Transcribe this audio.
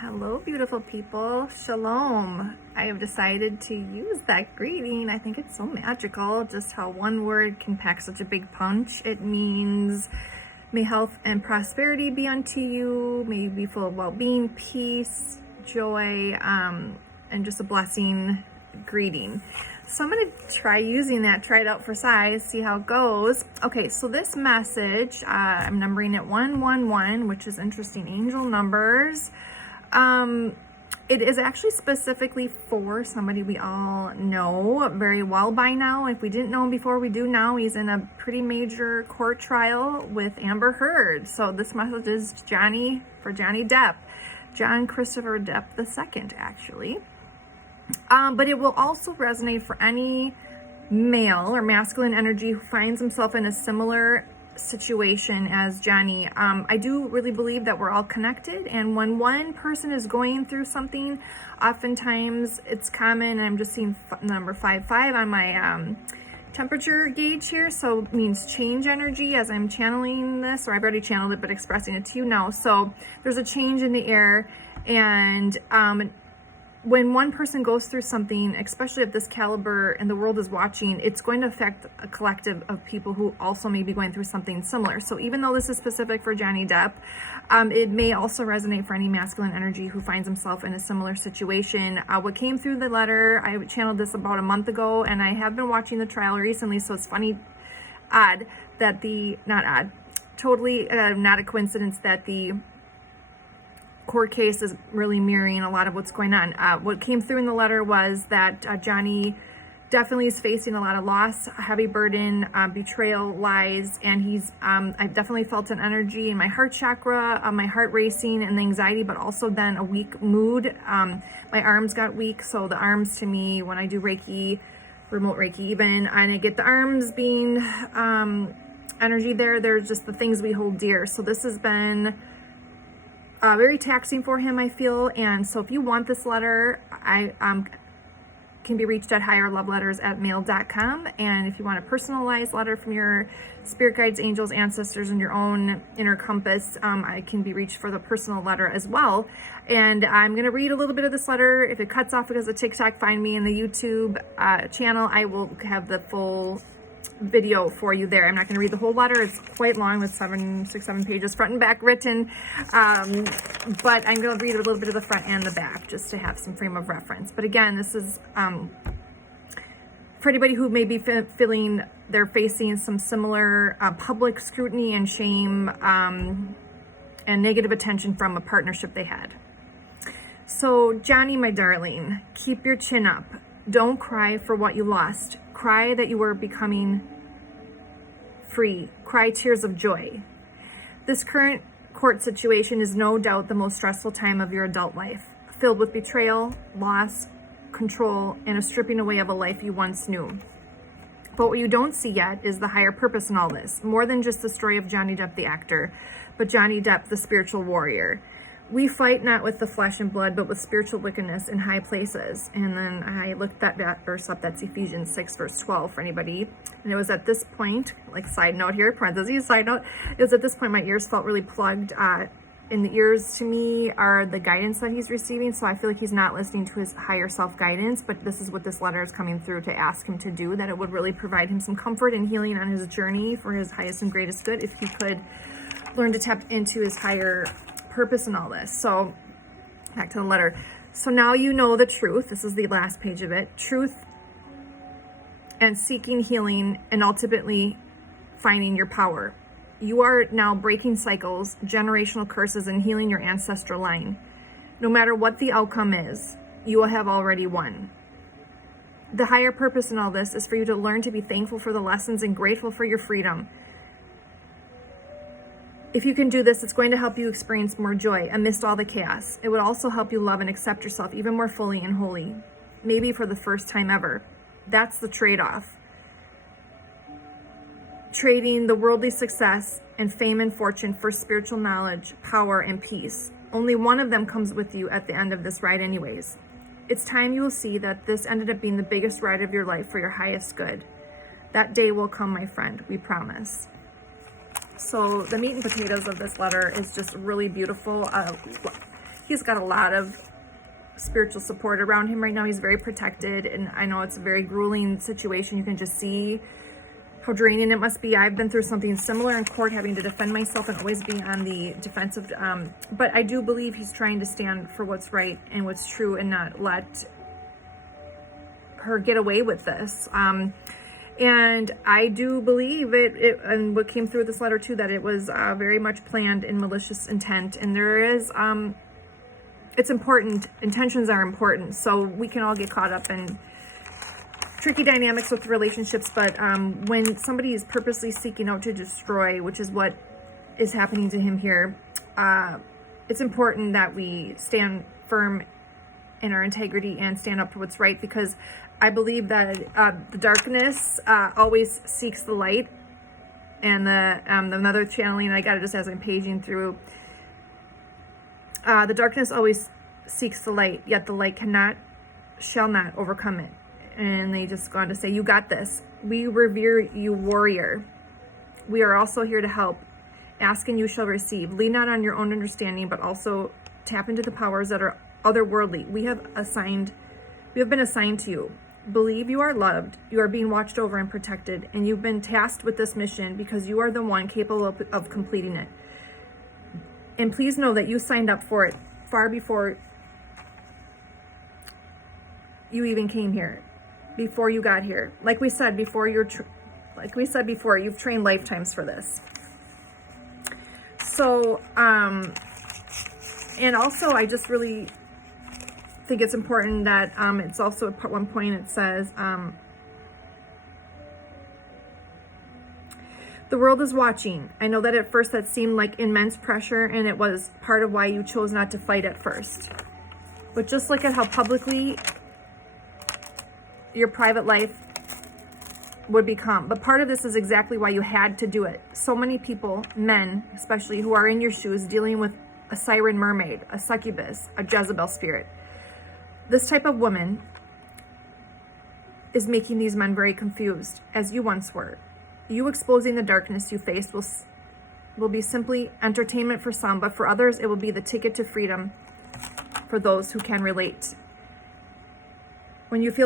Hello, beautiful people. Shalom. I have decided to use that greeting. I think it's so magical, just how one word can pack such a big punch. It means, may health and prosperity be unto you. May you be full of well-being, peace, joy, and just a blessing greeting. So I'm going to try using that, try it out for size, see how it goes. Okay, so this message, I'm numbering it 111, which is interesting angel numbers. It is actually specifically for somebody we all know very well by now. If we didn't know him before, we do now. He's in a pretty major court trial with Amber Heard. So this message is for Johnny Depp, John Christopher Depp II, actually. But it will also resonate for any male or masculine energy who finds himself in a similar situation as Johnny. I do really believe that we're all connected, and when one person is going through something, oftentimes it's common. I'm just seeing number 55 on my temperature gauge here, so it means change energy as I'm channeling this, or I've already channeled it but expressing it to you now. So there's a change in the air, and when one person goes through something, especially at this caliber and the world is watching, it's going to affect a collective of people who also may be going through something similar. So even though this is specific for Johnny Depp, it may also resonate for any masculine energy who finds himself in a similar situation. What came through the letter, I channeled this about a month ago, and I have been watching the trial recently, so it's totally not a coincidence that the court case is really mirroring a lot of what's going on. What came through in the letter was that Johnny definitely is facing a lot of loss, a heavy burden, betrayal, lies, and I've definitely felt an energy in my heart chakra, my heart racing and the anxiety, but also then a weak mood. My arms got weak, so the arms to me, when I do Reiki, remote Reiki even, and I get the arms being energy they're just the things we hold dear. So this has been very taxing for him, I feel. And so if you want this letter, I can be reached at higherloveletters@mail.com. And if you want a personalized letter from your spirit guides, angels, ancestors, and your own inner compass, I can be reached for the personal letter as well. And I'm going to read a little bit of this letter. If it cuts off because of TikTok, find me in the YouTube channel. I will have the full video for you there. I'm not going to read the whole letter. It's quite long with 7 pages front and back written, but I'm going to read a little bit of the front and the back just to have some frame of reference. But again, this is for anybody who may be feeling they're facing some similar public scrutiny and shame and negative attention from a partnership they had. So Johnny, my darling, keep your chin up. Don't cry for what you lost. Cry that you are becoming free. Cry tears of joy. This current court situation is no doubt the most stressful time of your adult life, filled with betrayal, loss, control, and a stripping away of a life you once knew. But what you don't see yet is the higher purpose in all this, more than just the story of Johnny Depp, the actor, but Johnny Depp, the spiritual warrior. We fight not with the flesh and blood, but with spiritual wickedness in high places. And then I looked that verse up. That's Ephesians 6, verse 12 for anybody. And it was at this point, like side note here, parentheses, side note, it was at this point my ears felt really plugged. In the ears to me are the guidance that he's receiving. So I feel like he's not listening to his higher self guidance, but this is what this letter is coming through to ask him to do, that it would really provide him some comfort and healing on his journey for his highest and greatest good if he could learn to tap into his higher purpose in all this. So back to the letter. So now you know the truth. This is the last page of it. Truth and seeking healing and ultimately finding your power. You are now breaking cycles, generational curses, and healing your ancestral line. No matter what the outcome is, you will have already won. The higher purpose in all this is for you to learn to be thankful for the lessons and grateful for your freedom. If you can do this, it's going to help you experience more joy amidst all the chaos. It would also help you love and accept yourself even more fully and wholly, maybe for the first time ever. That's the trade-off. Trading the worldly success and fame and fortune for spiritual knowledge, power, and peace. Only one of them comes with you at the end of this ride anyways. It's time you will see that this ended up being the biggest ride of your life for your highest good. That day will come, my friend, we promise. So the meat and potatoes of this letter is just really beautiful. he's got a lot of spiritual support around him right now. He's very protected, and I know it's a very grueling situation. You can just see how draining it must be. I've been through something similar in court, having to defend myself and always being on the defensive. But I do believe he's trying to stand for what's right and what's true and not let her get away with this. And I do believe it, and what came through this letter too, that it was very much planned in malicious intent. And there is, it's important. Intentions are important. So we can all get caught up in tricky dynamics with relationships, but when somebody is purposely seeking out to destroy, which is what is happening to him here, it's important that we stand firm in our integrity and stand up for what's right, because I believe that the darkness always seeks the light. And the another channeling I got it just as I'm paging through, the darkness always seeks the light, yet the light shall not overcome it. And they just go on to say, you got this. We revere you, warrior. We are also here to help. Ask and you shall receive. Lean not on your own understanding, but also tap into the powers that are otherworldly. We have been assigned to you. Believe you are loved. You are being watched over and protected. And you've been tasked with this mission because you are the one capable of completing it. And please know that you signed up for it far before you even came here. Before you got here, like we said before, you've trained lifetimes for this. So, and also, I just really think it's important that it's also at one point it says, the world is watching. I know that at first that seemed like immense pressure, and it was part of why you chose not to fight at first. But just look at how publicly your private life would become. But part of this is exactly why you had to do it. So many people, men especially, who are in your shoes dealing with a siren mermaid, a succubus, a Jezebel spirit. This type of woman is making these men very confused, as you once were. You exposing the darkness you faced will be simply entertainment for some, but for others, it will be the ticket to freedom for those who can relate. When you feel